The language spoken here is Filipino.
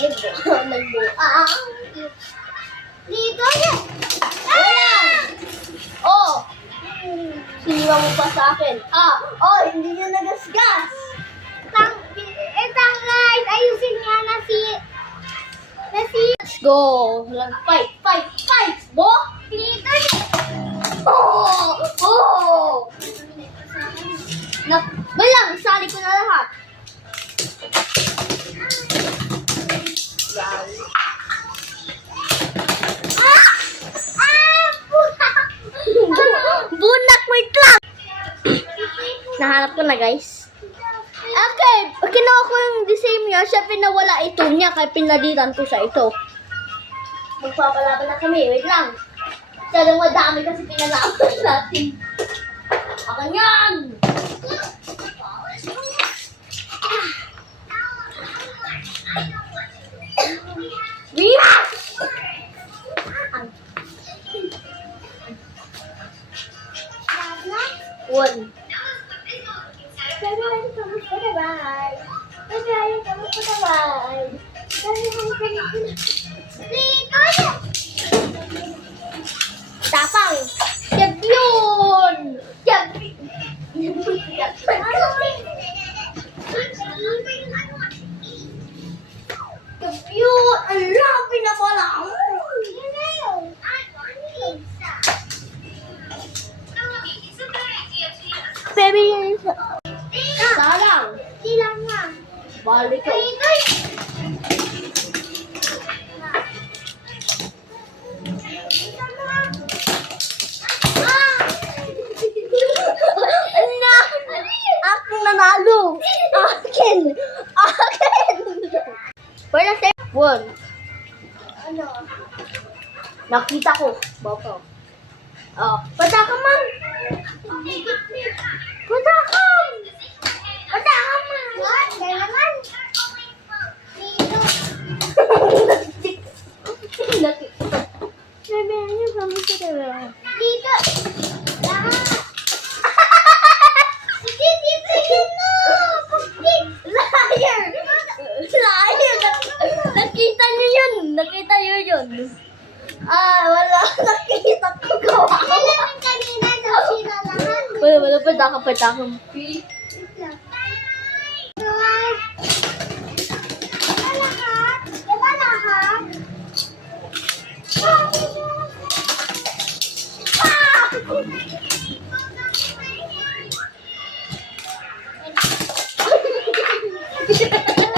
Nagbuang. Dito yan. Oh! Siniwa mo pa sa akin. Oh, hindi nyo nagasgas. Guys, ayusin nga na si... Let's go. Fight. Bo! Dito yan. Oh! Walang, isali ko na lahat. Bunak, wait lang. Nahanap ko na, guys. Okay, kinuha ko yung the same niya. Siyempre nawala ito niya, kaya pinalitan ko sa ito. Magpapalaban na kami, wait lang. Salang madami kasi pinalaban natin. Akan yan! One. Tapang! Champion! Champion! Ala, pinapala ako! Baby, salang. Silang nga. Balik ko. Akong nanalo. Akin. Wala sa one. Ano? Nakita ko. Baka. Pataka man. Pataka man. Kaya naman. Dito. Nakita niyo yun. Wala. Nakita ko. Wala. Pataka.